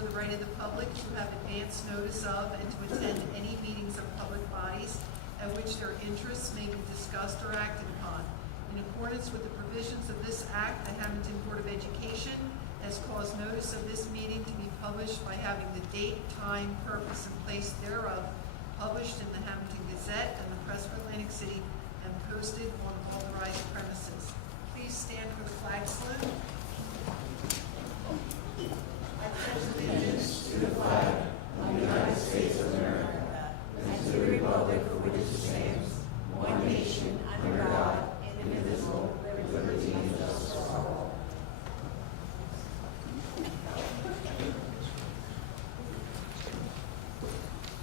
ensure the right of the public to have advance notice of and to attend any meetings of public bodies at which their interests may be discussed or acted upon. In accordance with the provisions of this act, the Hammonton Board of Education has caused notice of this meeting to be published by having the date, time, purpose, and place thereof published in the Hammonton Gazette and the Press of Atlantic City and posted on authorized premises. Please stand for the flag salute. I pledge allegiance to the flag of the United States of America and to the republic for which it stands, one nation, under God, indivisible, with liberty and justice for all.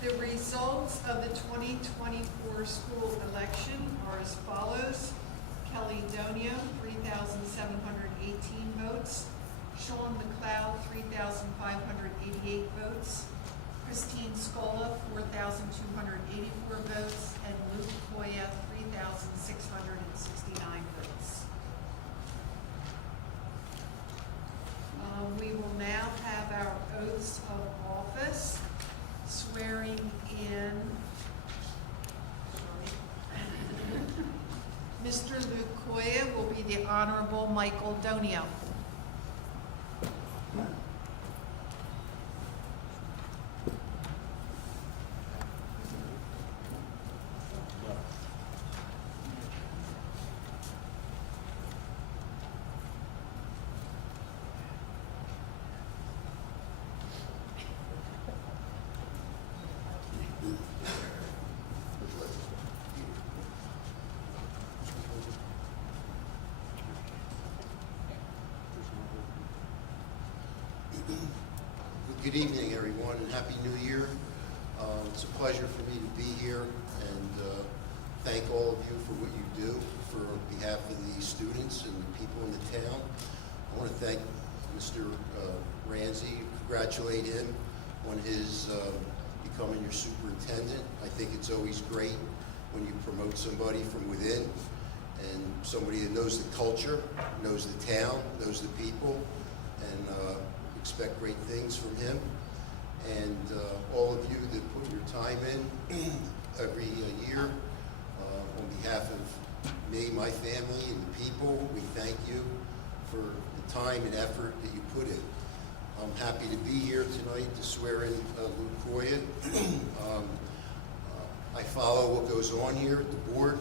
The results of the 2024 school election are as follows. Kelly Donio, 3,718 votes. Sean McLeod, 3,588 votes. Christine Scola, 4,284 votes. And Luke Coia, 3,669 votes. We will now have our oaths of office. Swearing in Mr. Luke Coia will be the Honorable Michael Donio. Good evening, everyone, and Happy New Year. It's a pleasure for me to be here and thank all of you for what you do for behalf of the students and the people in the town. I want to thank Mr. Ramsey, congratulate him on his becoming your superintendent. I think it's always great when you promote somebody from within and somebody that knows the culture, knows the town, knows the people, and expect great things from him. And all of you that put your time in every year, on behalf of me, my family, and the people, we thank you for the time and effort that you put in. I'm happy to be here tonight to swear in Luke Coia. I follow what goes on here at the board.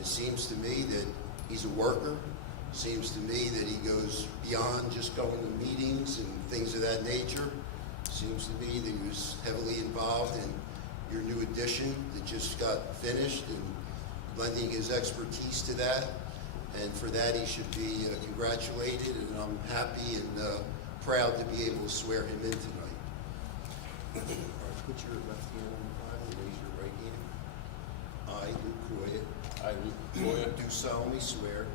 It seems to me that he's a worker. Seems to me that he goes beyond just going to meetings and things of that nature. Seems to me that he was heavily involved in your new addition that just got finished and lending his expertise to that. And for that, he should be congratulated, and I'm happy and proud to be able to swear him in tonight. All right, put your left hand on the Bible, raise your right hand. I, Luke Coia, I, Luke Coia, do solemnly swear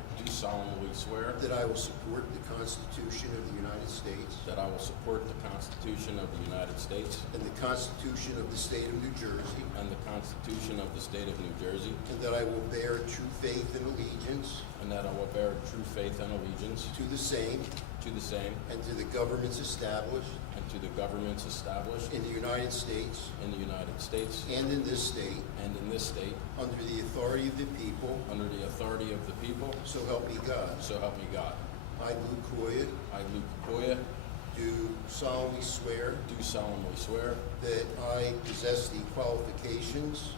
that I will support the Constitution of the United States I will support the Constitution of the United States and the Constitution of the State of New Jersey, and the Constitution of the State of New Jersey, and that I will bear true faith and allegiance and that I will bear true faith and allegiance to the same and and to the governments established to the governments established in the United States in the United States and in this state under the authority of the people, so help me God. So help me God. I, Luke Coia, I, Luke Coia, do solemnly swear that I possess the qualifications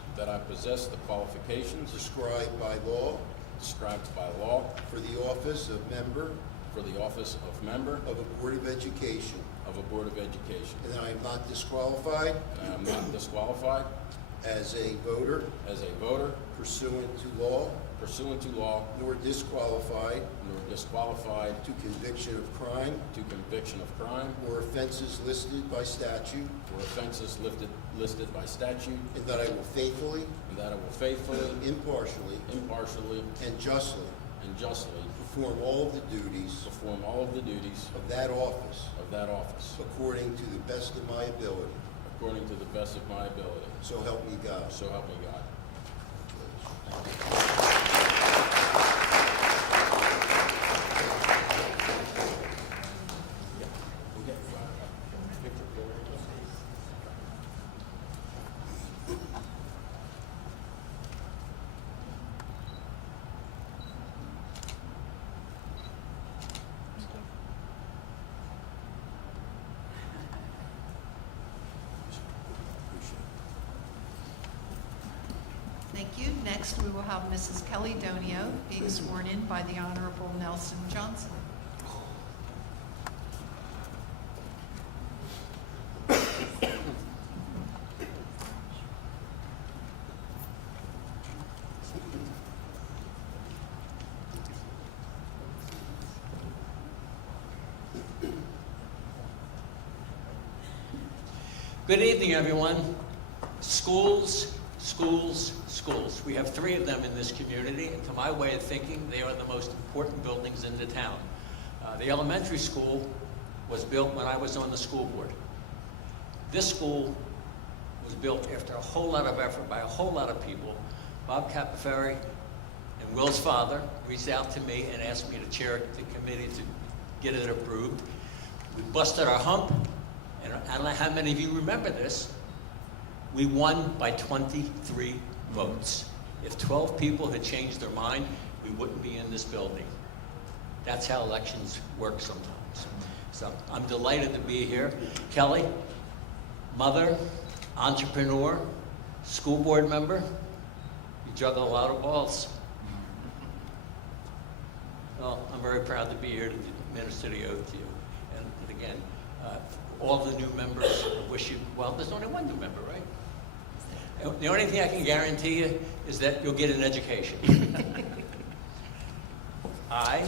prescribed by law for the office of member of a Board of Education, and that I am not disqualified as a voter pursuant to law, nor disqualified to conviction of crime or offenses listed by statute, and that I will faithfully, impartially, and justly perform all of the duties of that office according to the best of my ability. So help me God. So help me God. Thank you. Next, we will have Mrs. Kelly Donio being sworn in by the Honorable Nelson Johnson. Good evening, everyone. Schools, schools, schools. We have 3 of them in this community, and to my way of thinking, they are the most important buildings in the town. The elementary school was built when I was on the school board. This school was built after a whole lot of effort by a whole lot of people. Bob Capaferri and Will's father reached out to me and asked me to chair the committee to get it approved. We busted our hump. And I don't know how many of you remember this. We won by 23 votes. If 12 people had changed their mind, we wouldn't be in this building. That's how elections work sometimes. So I'm delighted to be here. Kelly, mother, entrepreneur, school board member, you juggle a lot of balls. Well, I'm very proud to be here to administer the oath to you. And again, all the new members, I wish you, well, there's only one new member, right? The only thing I can guarantee you is that you'll get an education. I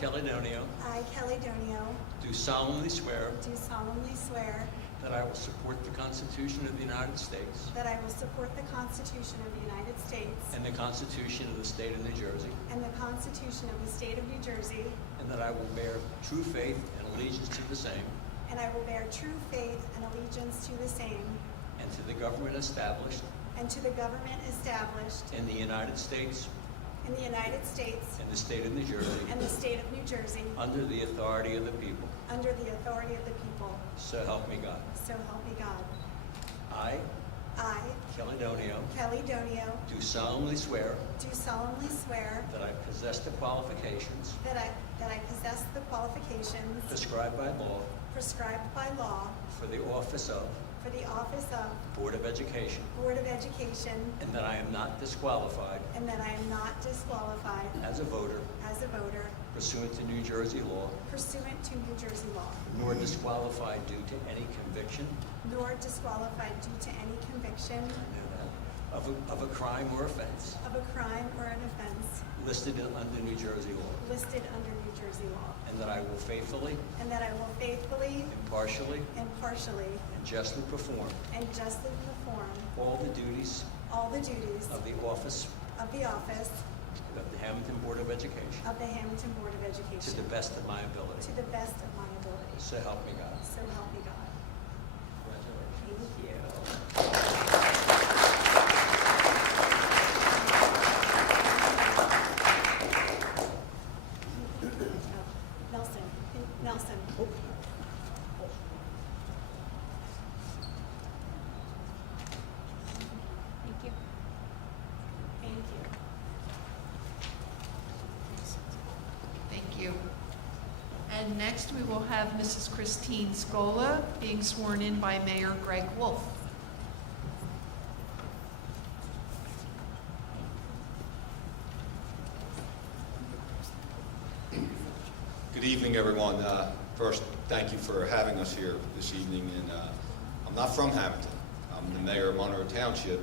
Kelly Donio, I, Kelly Donio, do solemnly swear do solemnly swear that I will support the Constitution of the United States that I will support the Constitution of the United States and the Constitution of the State of New Jersey, and the Constitution of the State of New Jersey, and that I will bear true faith and allegiance to the same and I will bear true faith and allegiance to the same and to the government established and to the government established in the United States in the United States and the State of New Jersey and the State of New Jersey under the authority of the people. under the authority of the people. So help me God. So help me God. I, I, Kelly Donio, Kelly Donio, do solemnly swear do solemnly swear that I possess the qualifications that I possess the qualifications prescribed by law prescribed by law for the office of for the office of Board of Education, Board of Education, and that I am not disqualified and that I am not disqualified as a voter as a voter pursuant to New Jersey law, pursuant to New Jersey law, nor disqualified due to any conviction nor disqualified due to any conviction of a crime or offense of a crime or an offense listed under New Jersey law, listed under New Jersey law, and that I will faithfully, and that I will faithfully, impartially, impartially, and justly perform and justly perform all the duties all the duties of the office of the office of the Hammonton Board of Education of the Hammonton Board of to Education the best of my ability. to the best of my ability. So help me God. So help me God. Congratulations. Thank you. Nelson. Nelson. Thank you. Thank you. Thank you. And next, we will have Mrs. Christine Scola being sworn in by Mayor Greg Wolf. Good evening, everyone. First, thank you for having us here this evening. And I'm not from Hammonton. I'm the mayor of Monroe Township,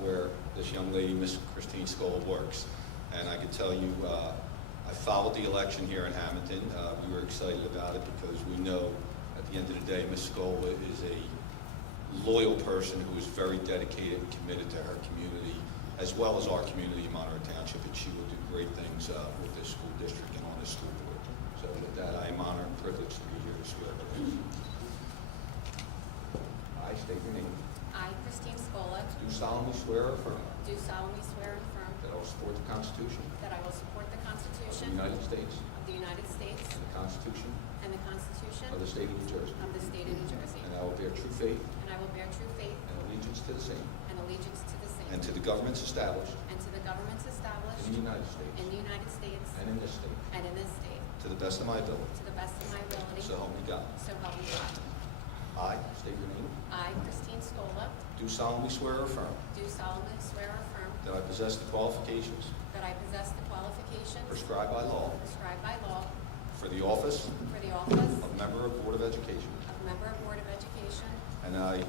where this young lady, Miss Christine Scola, works. And I can tell you, I followed the election here in Hammonton. We were excited about it because we know at the end of the day, Miss Scola is a loyal person who is very dedicated and committed to her community, as well as our community in Monroe Township, and she will do great things with this school district and on this school board. So with that, I am honored and privileged to be here to swear. I state your name. I, Christine Scola, Do solemnly swear or affirm do solemnly swear and affirm that I will support the Constitution that I will support the of the Constitution United States of the United States and the Constitution and the Constitution of the State of New Jersey, of the State of New Jersey, and I will bear true faith and I will bear true faith and allegiance to the same and allegiance to the same and to the governments established and to the governments established in the United States in the United States and in this state, and in this state, to the best of my ability. to the best of my ability, So help me God. so help me God. I state your name. I, Christine Scola, Do solemnly swear or affirm do solemnly swear or affirm that I possess the qualifications that I possess the qualifications prescribed by law prescribed by law for the office for the office of member of Board of Education, of member of Board of Education, and I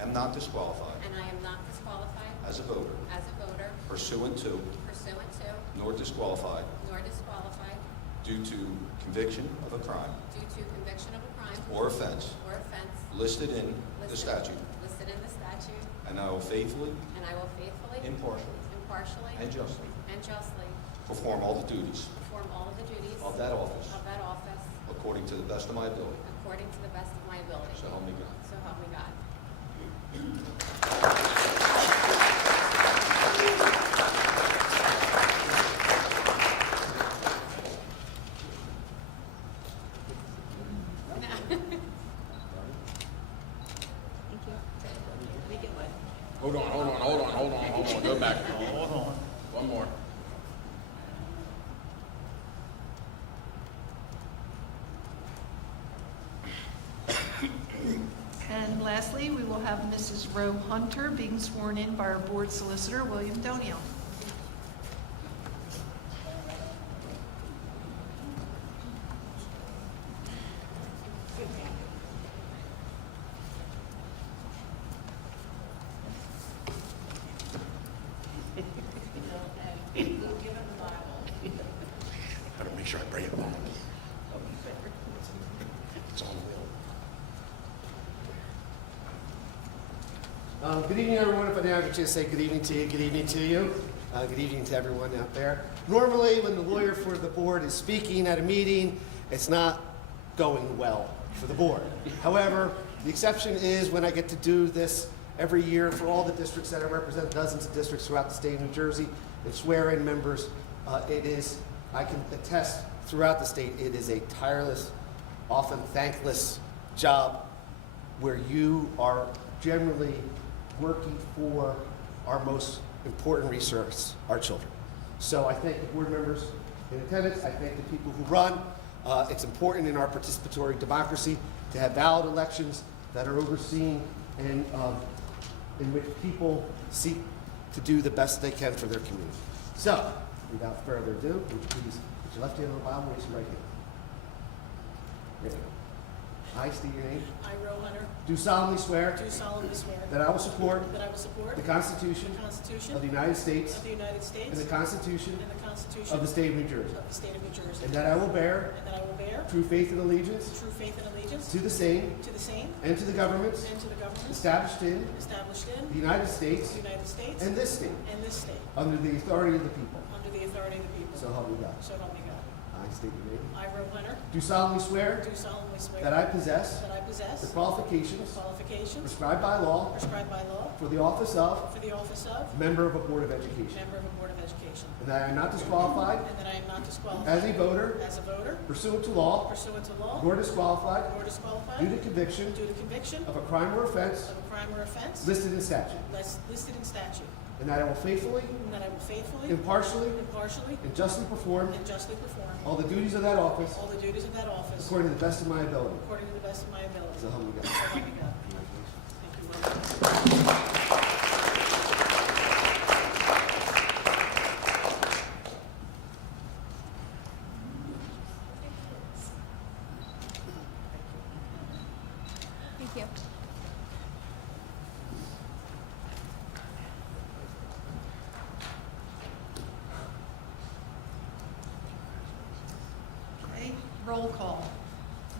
am not disqualified and I am not disqualified as a voter as a voter pursuant to pursuant to nor disqualified nor disqualified due to conviction of a crime due to conviction of a crime or offense or offense listed in the statute, listed in the statute, and I will faithfully, and I will faithfully, impartially, impartially, and justly justly perform all the duties perform all of the duties of that office of that office according to the best of my ability. according to the best of my ability. So help me God. So help me God. Hold on. Go back. Hold on. One more. And lastly, we will have Mrs. Roe Hunter being sworn in by our board solicitor, William Donio. Gotta make sure I bring it back. It's on the Good evening, everyone. If I didn't have a chance to say good evening to you, good evening to you. Good evening to everyone out there. Normally, when the lawyer for the board is speaking at a meeting, it's not going well for the board. However, the exception is when I get to do this every year for all the districts that I represent, dozens of districts throughout the state of New Jersey, and swear in members. I can attest throughout the state, it is a tireless, often thankless job where you are generally working for our most important resource, our children. So I thank the board members in attendance. I thank the people who run. It's important in our participatory democracy to have valid elections that are overseen and in which people seek to do the best they can for their community. So, without further ado, would you please put your left hand on the Bible, raise your right hand. There you go. I state your name. I, Roe Hunter, Do solemnly swear do solemnly swear that I will support that I will support the Constitution the Constitution of the United States of the United States and the Constitution and the Constitution of the State of New Jersey, of the State of New Jersey, and that I will bear and that I will bear true faith and allegiance true faith and allegiance to the same to the same and to the governments and to the governments established in established in the United States the United States and this state and this state, under the authority of the people. under the authority of the people. So help me God. So help me God. I state your name. I, Roe Hunter, Do solemnly swear do solemnly swear that I possess that I possess the qualifications qualifications prescribed by law prescribed by law for the office of for the office of member of a Board of Education, member of a Board of Education, and that I am not disqualified and that I am not as disqualified a voter as a voter pursuant to law, pursuant to law, nor disqualified nor disqualified due to conviction due to conviction of a crime or offense of a crime or offense listed in statute, listed in statute, and that I will faithfully, and that I will faithfully, impartially, impartially, and justly perform and justly perform all the duties of that office all the duties of that office according to the best of my ability. according to the best of my ability. So help me God. So help me God. Congratulations. Thank you, Will. Thank you. Okay, roll call.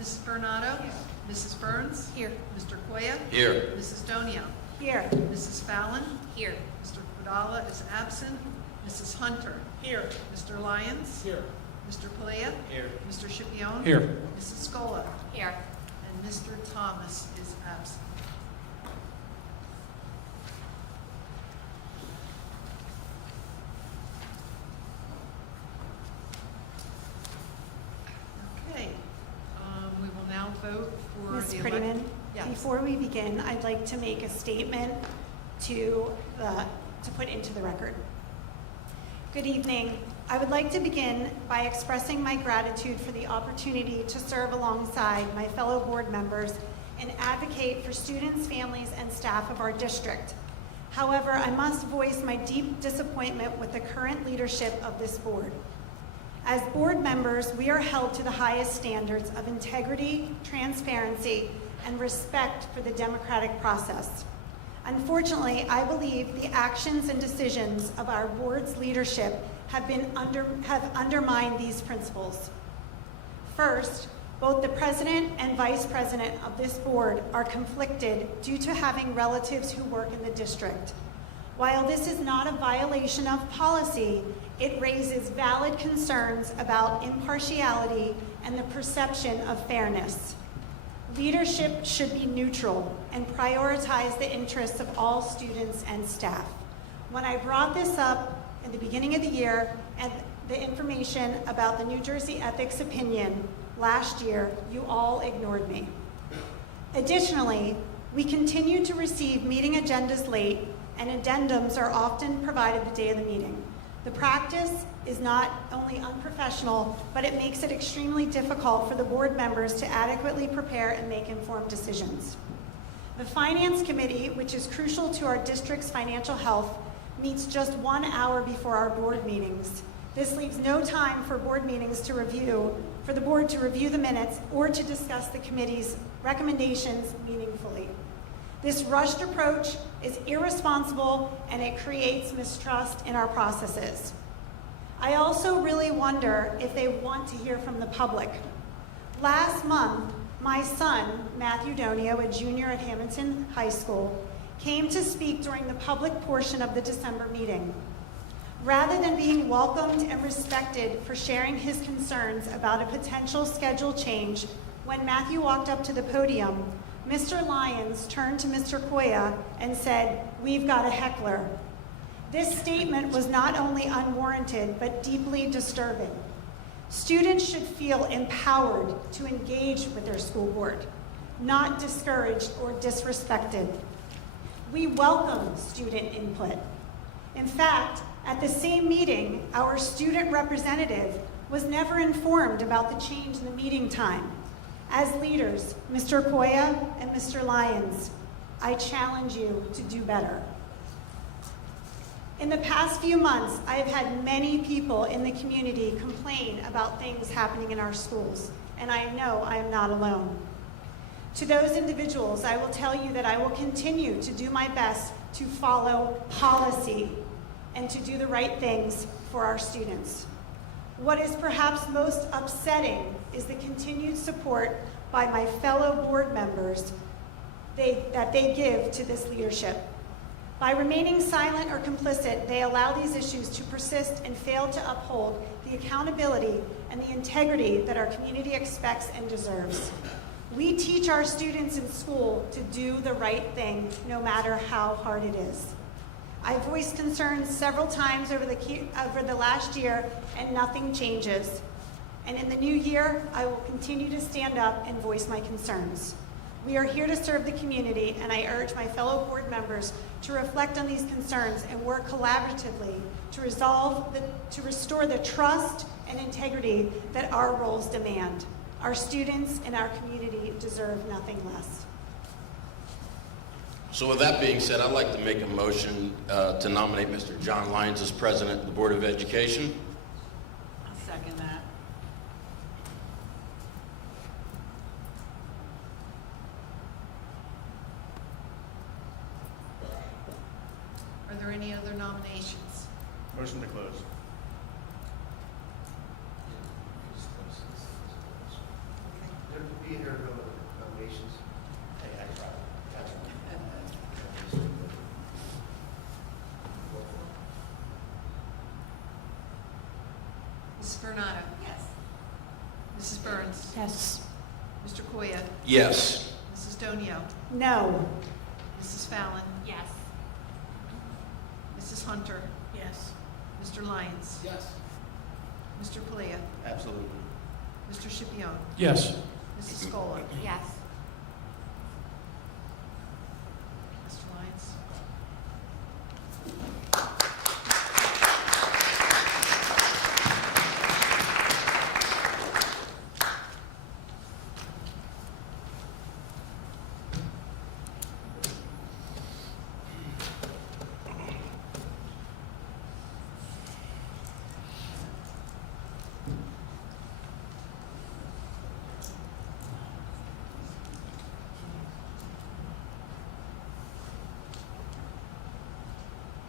Mrs. Bernardo? Mrs. Burns? Here. Mr. Coia? Here. Mrs. Donio? Here. Mrs. Fallon? Here. Mr. Quidala is absent. Mrs. Hunter? Here. Mr. Lyons? Here. Mr. Coia? Here. Mr. Scipione? Here. Mrs. Scola? Here. And Mr. Thomas is absent. Okay, we will now vote for the Ms. elect- Prettyman, Yes. before we begin, I'd like to make a statement to put into the record. Good evening. I would like to begin by expressing my gratitude for the opportunity to serve alongside my fellow board members and advocate for students, families, and staff of our district. However, I must voice my deep disappointment with the current leadership of this board. As board members, we are held to the highest standards of integrity, transparency, and respect for the democratic process. Unfortunately, I believe the actions and decisions of our board's leadership have undermined these principles. First, both the president and vice president of this board are conflicted due to having relatives who work in the district. While this is not a violation of policy, it raises valid concerns about impartiality and the perception of fairness. Leadership should be neutral and prioritize the interests of all students and staff. When I brought this up in the beginning of the year and the information about the New Jersey ethics opinion last year, you all ignored me. Additionally, we continue to receive meeting agendas late, and addendums are often provided the day of the meeting. The practice is not only unprofessional, but it makes it extremely difficult for the board members to adequately prepare and make informed decisions. The Finance Committee, which is crucial to our district's financial health, meets just 1 hour before our board meetings. This leaves no time for board meetings to review, for the board to review the minutes or to discuss the committee's recommendations meaningfully. This rushed approach is irresponsible and it creates mistrust in our processes. I also really wonder if they want to hear from the public. Last month, my son, Matthew Donio, a junior at Hammonton High School, came to speak during the public portion of the December meeting. Rather than being welcomed and respected for sharing his concerns about a potential schedule change, when Matthew walked up to the podium, Mr. Lyons turned to Mr. Coia and said, "We've got a heckler." This statement was not only unwarranted, but deeply disturbing. Students should feel empowered to engage with their school board, not discouraged or disrespected. We welcome student input. In fact, at the same meeting, our student representative was never informed about the change in the meeting time. As leaders, Mr. Coia and Mr. Lyons, I challenge you to do better. In the past few months, I have had many people in the community complain about things happening in our schools, and I know I am not alone. To those individuals, I will tell you that I will continue to do my best to follow policy and to do the right things for our students. What is perhaps most upsetting is the continued support by my fellow board members that they give to this leadership. By remaining silent or complicit, they allow these issues to persist and fail to uphold the accountability and the integrity that our community expects and deserves. We teach our students in school to do the right thing, no matter how hard it is. I voiced concerns several times over the last year, and nothing changes. And in the new year, I will continue to stand up and voice my concerns. We are here to serve the community, and I urge my fellow board members to reflect on these concerns and work collaboratively to restore the trust and integrity that our roles demand. Our students and our community deserve nothing less. So with that being said, I'd like to make a motion to nominate Mr. John Lyons as president of the Board of Education. I'll second that. Are there any other nominations? Motion to close. There are no other nominations. Mrs. Bernado? Yes. Mrs. Burns? Yes. Mr. Coia? Yes. Mrs. Donio? No. Mrs. Fallon? Yes. Mrs. Hunter? Yes. Mr. Lyons? Yes. Mr. Coia? Absolutely. Mr. Scipione? Yes. Mrs. Scola? Yes. Mr. Lyons?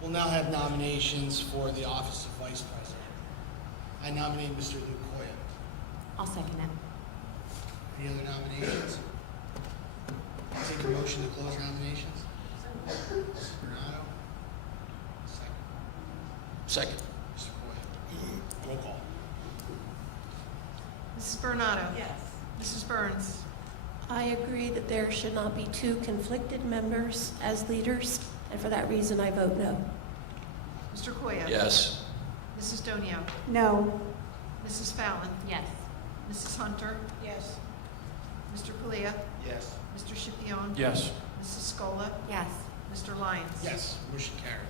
We'll now have nominations for the office of Vice President. I nominate Mr. Luke Coia. I'll second it. Any other nominations? I'll take a motion to close nominations. Mrs. Bernardo. Second. Second. Mr. Coia. Roll call. Mrs. Bernardo. Yes. Mrs. Burns. I agree that there should not be two conflicted members as leaders, and for that reason, I vote no. Mr. Coia. Yes. Mrs. Donio. No. Mrs. Fallon. Yes. Mrs. Hunter. Yes. Mr. Coia. Yes. Mr. Schipion. Yes. Mrs. Scola. Yes. Mr. Lyons. Yes, motion carried.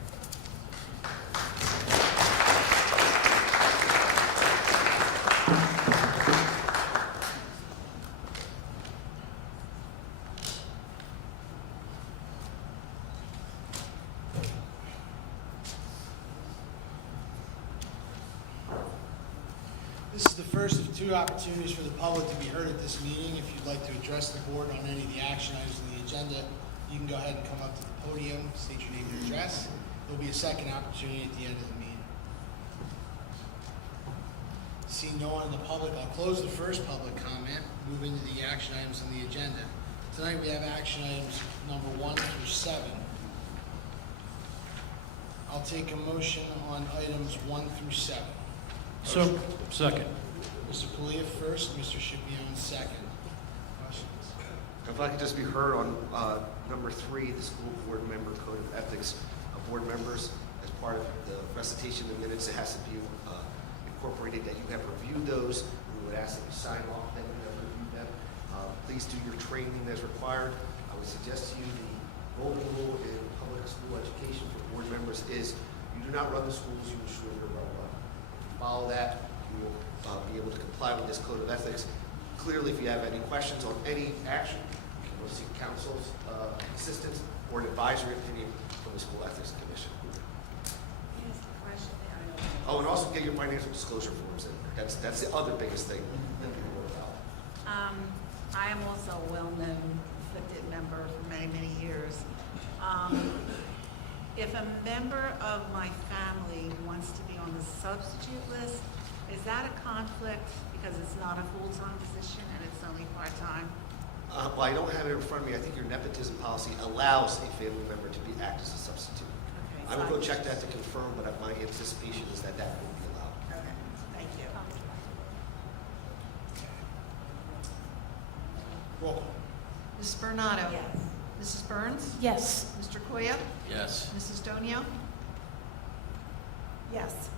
This is the first of two opportunities for the public to be heard at this meeting. If you'd like to address the board on any of the action items on the agenda, you can go ahead and come up to the podium, state your name and address. There'll be a second opportunity at the end of the meeting. Seeing no one in the public, I'll close the first public comment, move into the action items on the agenda. Tonight we have action items number 1 through 7. I'll take a motion on items 1 through 7. So, second. Mr. Coia first, Mr. Schipion second. Questions? If I could just be heard on number 3, the school board member code of ethics of board members. As part of the recitation of minutes, it has to be incorporated that you have reviewed those. We would ask that you sign off that you have reviewed them. Please do your training as required. I would suggest to you the golden rule in public school education for board members is you do not run the schools, you ensure they're well run. If you follow that, you will be able to comply with this code of ethics. Clearly, if you have any questions on any action, you can go seek counsel's assistance or an advisory opinion from the School Ethics Commission. Here's the question there. Oh, and also get your financial disclosure forms in. That's the other biggest thing that people worry about. I am also a well-known conflicted member for many, many years. If a member of my family wants to be on the substitute list, is that a conflict because it's not a full-time position and it's only part-time? Well, I don't have it in front of me. I think your nepotism policy allows a family member to act as a substitute. Okay, I so will go check that to confirm, but my anticipation is that that will be allowed. Okay, thank you. Roll call. Mrs. Bernardo. Yes. Mrs. Burns. Yes. Mr. Coia. Yes. Mrs. Donio. Yes.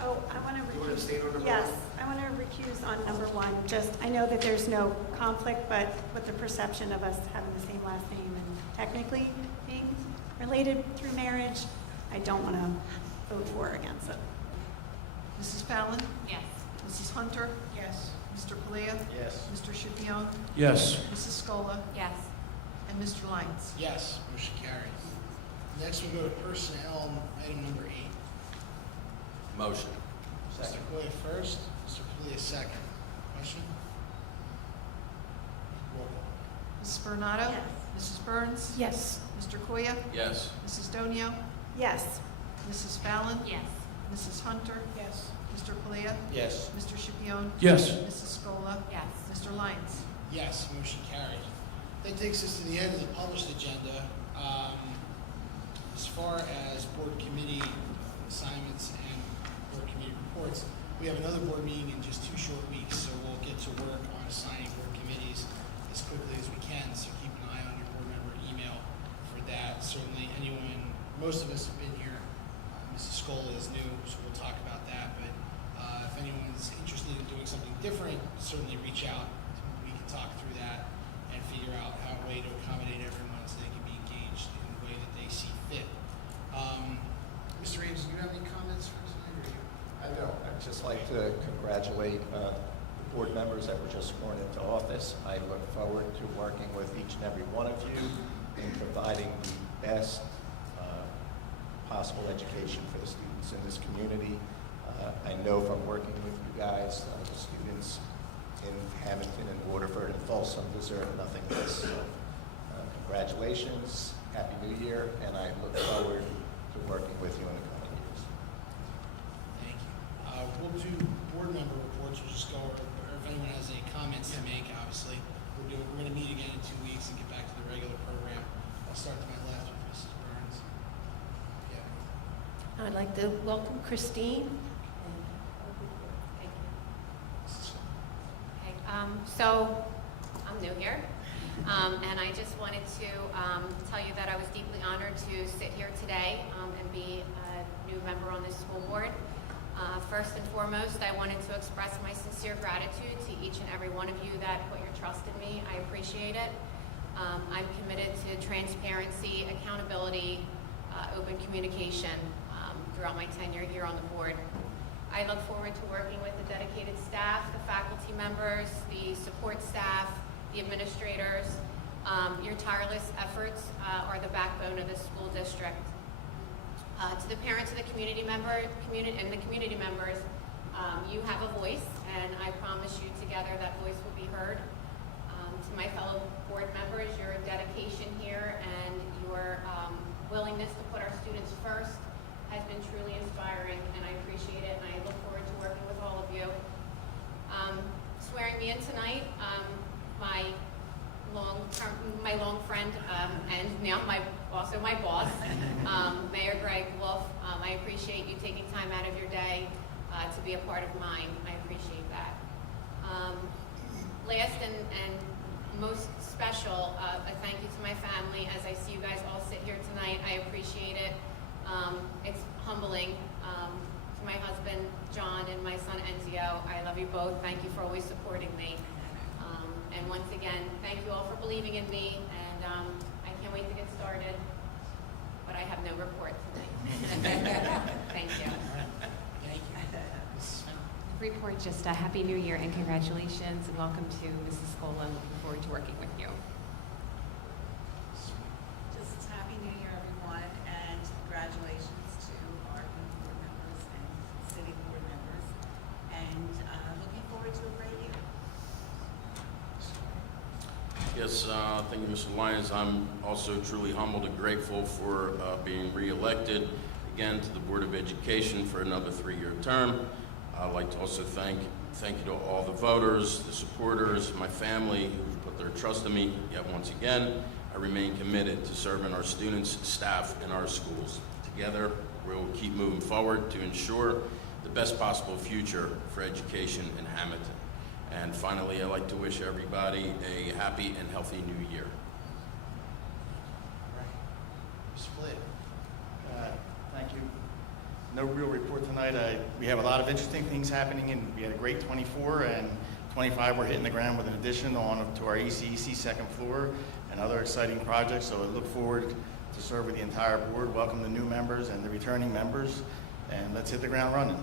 Oh, I want to You want to abstain on number 1? Yes, I want to recuse on number 1. Just, I know that there's no conflict, but with the perception of us having the same last name and technically being related through marriage, I don't want to vote for or against it. Mrs. Fallon. Yes. Mrs. Hunter. Yes. Mr. Coia. Yes. Mr. Schipion. Yes. Mrs. Scola. Yes. And Mr. Lyons. Yes, motion carried. Next we go to personnel, item number 8. Motion. Mr. Coia first, Mr. Coia second. Question? Roll call. Mrs. Bernardo. Yes. Mrs. Burns. Yes. Mr. Coia. Yes. Mrs. Donio. Yes. Mrs. Fallon. Yes. Mrs. Hunter. Yes. Mr. Coia. Yes. Mr. Schipion. Yes. Mrs. Scola. Yes. Mr. Lyons. Yes, motion carried. That takes us to the end of the published agenda. As far as board committee assignments and board committee reports, we have another board meeting in just 2 short weeks, so we'll get to work on assigning board committees as quickly as we can, so keep an eye on your board member email for that. Certainly anyone, most of us have been here. Mrs. Scola is new, so we'll talk about that, but if anyone's interested in doing something different, certainly reach out. We can talk through that and figure out how a way to accommodate everyone so they can be engaged in the way that they see fit. Mr. Ames, do you have any comments for tonight, or you? I know. I'd just like to congratulate the board members that were just sworn into office. I look forward to working with each and every one of you in providing the best possible education for the students in this community. I know from working with you guys, the students in Hammonton and Waterford and Folsom deserve nothing less. So, congratulations, Happy New Year, and I look forward to working with you in the coming years. Thank you. We'll do board member reports. We'll just go over, or if anyone has any comments to make, obviously. We're going to meet again in 2 weeks and get back to the regular program. I'll start to my left with Mrs. Burns. Yeah. I'd like to welcome Christine. Thank you. Okay, so I'm new here, and I just wanted to tell you that I was deeply honored to sit here today and be a new member on this school board. First and foremost, I wanted to express my sincere gratitude to each and every one of you that put your trust in me. I appreciate it. I'm committed to transparency, accountability, open communication throughout my tenure here on the board. I look forward to working with the dedicated staff, the faculty members, the support staff, the administrators. Your tireless efforts are the backbone of the school district. To the parents of the community members, you have a voice, and I promise you together that voice will be heard. To my fellow board members, your dedication here and your willingness to put our students first has been truly inspiring, and I appreciate it, and I look forward to working with all of you. Swearing me in tonight, my long friend, and now also my boss, Mayor Greg Wolf. I appreciate you taking time out of your day to be a part of mine. I appreciate that. Last and most special, a thank you to my family. As I see you guys all sit here tonight, I appreciate it. It's humbling. To my husband, John, and my son, Enzio, I love you both. Thank you for always supporting me. And once again, thank you all for believing in me, and I can't wait to get started, but I have no report tonight. Thank you. Thank you. Report just a Happy New Year and congratulations, and welcome to Mrs. Scola. I'm looking forward to working with you. Just Happy New Year, everyone, and congratulations to our new board members and city board members, and looking forward to a great year. Yes, thank you, Mr. Lyons. I'm also truly humbled and grateful for being reelected again to the Board of Education for another 3-year term. I'd like to also thank you to all the voters, the supporters, my family who've put their trust in me. Yet once again, I remain committed to serving our students, staff, and our schools. Together, we'll keep moving forward to ensure the best possible future for education in Hammonton. And finally, I'd like to wish everybody a happy and healthy new year. All right. Mr. Flynn. Thank you. No real report tonight. We have a lot of interesting things happening, and we had a great 24, and 25 we're hitting the ground with an addition on to our ECEC second floor and other exciting projects. So I look forward to serve with the entire board, welcome the new members and the returning members, and let's hit the ground running.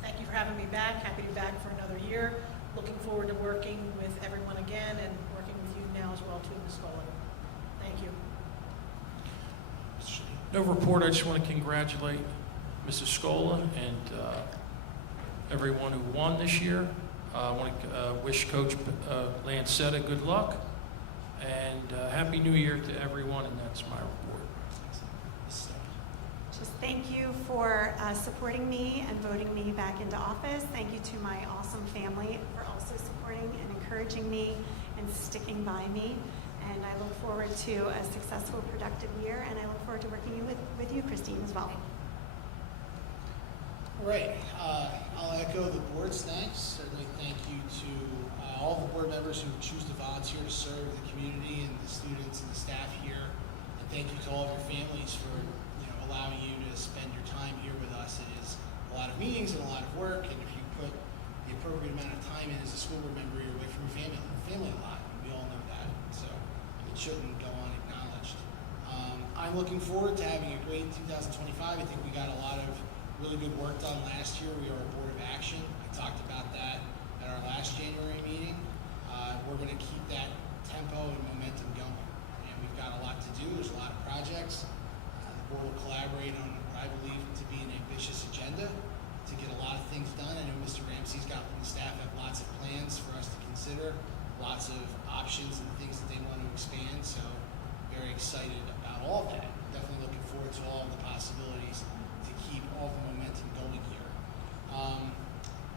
Thank you for having me back. Happy to be back for another year. Looking forward to working with everyone again and working with you now as well too, Ms. Scola. Thank you. No report. I just want to congratulate Mrs. Scola and everyone who won this year. I want to wish Coach Lancetta good luck, and Happy New Year to everyone, and that's my report. Just thank you for supporting me and voting me back into office. Thank you to my awesome family for also supporting and encouraging me and sticking by me. And I look forward to a successful, productive year, and I look forward to working with you, Christine, as well. All right. I'll echo the board's thanks. Certainly thank you to all the board members who choose to volunteer to serve the community and the students and the staff here. And thank you to all of your families for allowing you to spend your time here with us. It is a lot of meetings and a lot of work, and if you put the appropriate amount of time in as a school board member, you're away from your family a lot. We all know that, so it shouldn't go unacknowledged. I'm looking forward to having a great 2025. I think we got a lot of really good work done last year. We are a board of action. I talked about that at our last January meeting. We're going to keep that tempo and momentum going, and we've got a lot to do. There's a lot of projects. The board will collaborate on what I believe to be an ambitious agenda to to get a lot of things done. I know Mr. Ramsey's got the staff have lots of plans for us to consider, lots of options and things that they want to expand. So very excited about all of that. Definitely looking forward to all of the possibilities to keep all the momentum going here.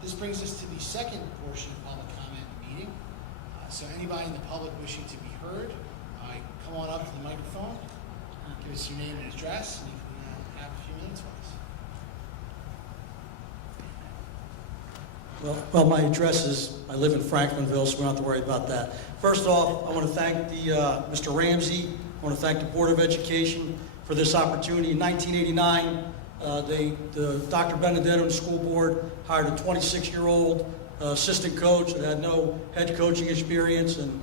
This brings us to the second portion of public comment in the meeting. So anybody in the public wishing to be heard, come on up to the microphone, give us your name and address, and you can have a few minutes with us. Well, my address is, I live in Franklinville, so we don't have to worry about that. First off, I want to thank Mr. Ramsey. I want to thank the Board of Education for this opportunity. In 1989, Dr. Benedetto and the school board hired a 26-year-old assistant coach that had no head coaching experience, and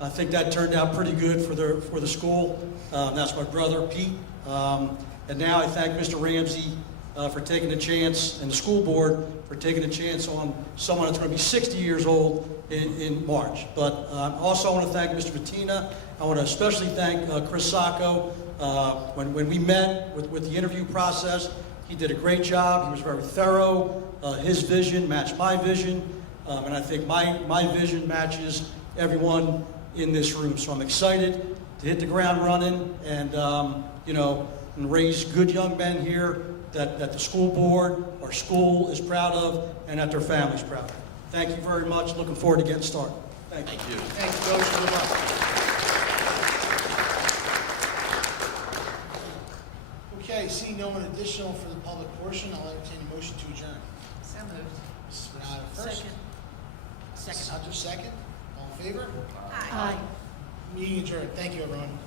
I think that turned out pretty good for the school. That's my brother, Pete. And now I thank Mr. Ramsey for taking a chance, and the school board for taking a chance on someone that's going to be 60 years old in March. But also I want to thank Mr. Mattina. I want to especially thank Chris Sacco. When we met with the interview process, he did a great job. He was very thorough. His vision matched my vision, and I think my vision matches everyone in this room. So I'm excited to hit the ground running and and raise good young men here that the school board, our school is proud of, and that their family's proud of. Thank you very much. Looking forward to getting started. Thank you. Thanks, Coach. Good luck. Okay, seeing no one additional for the public portion, I'll entertain a motion to adjourn. So moved. Mrs. Bernado first. Second. Mrs. Hunter second. All in favor? Aye. Meeting adjourned. Thank you, everyone.